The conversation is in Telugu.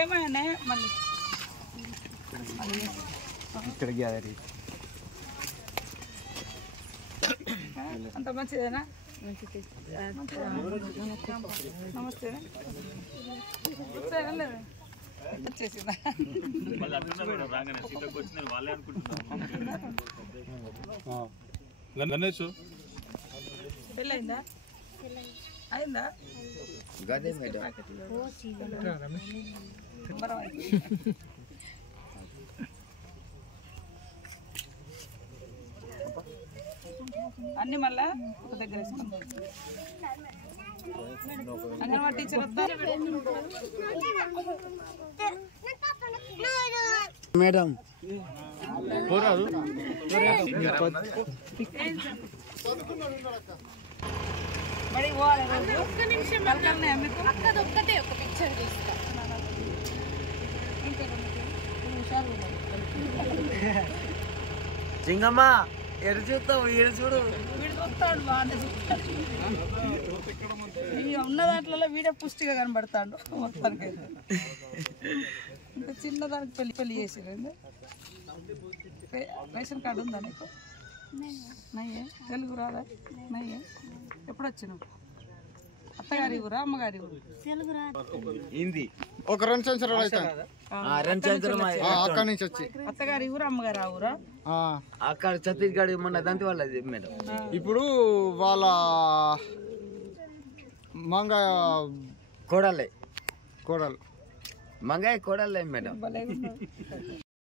ఏమైనా మళ్ళీ ఇక్కడ గ్యాదరీ అంత మంచిదేనా? నమస్తే వచ్చేసిందా? పెళ్ళయిందా? అయిందా? అన్ని మళ్ళా ఒక దగ్గర వేసుకుంటాం. అంగన్వాడీ టీచర్ వద్దా మేడం? బడికి పోవాలి రోజు. ఒక్క నిమిషం ఒక్కటే ఒక పిక్చర్ తీస్తా. జింగమ్మ ఎడు చూస్తావు, ఈడు చూడు. వీడు చూస్తాడు, బాగానే చూస్తాడు. ఉన్న దాంట్లో వీడే పుష్టిగా కనబడతాడు. మొత్తానికి ఇంకా చిన్నదానికి పెళ్లి చేసిరండి. రేషన్ కార్డు ఉందా నీకు? నయ్యే. తెలుగు రాదా? నయ్యే. ఎప్పుడు వచ్చినావు? అత్తగారి ఊరా అమ్మగారి ఊరు? హిందీ ఒక 2 సంవత్సరాలు అవుతాయి అక్కడి నుంచి వచ్చి. అత్తగారి ఊరు అమ్మగారి ఊరా? అక్కడ ఛత్తీస్గఢ్ మొన్న దంతి వాళ్ళది మేడం. ఇప్పుడు వాళ్ళ మంగ కోడలే కోడలు మంగాయ కోడలే మేడం.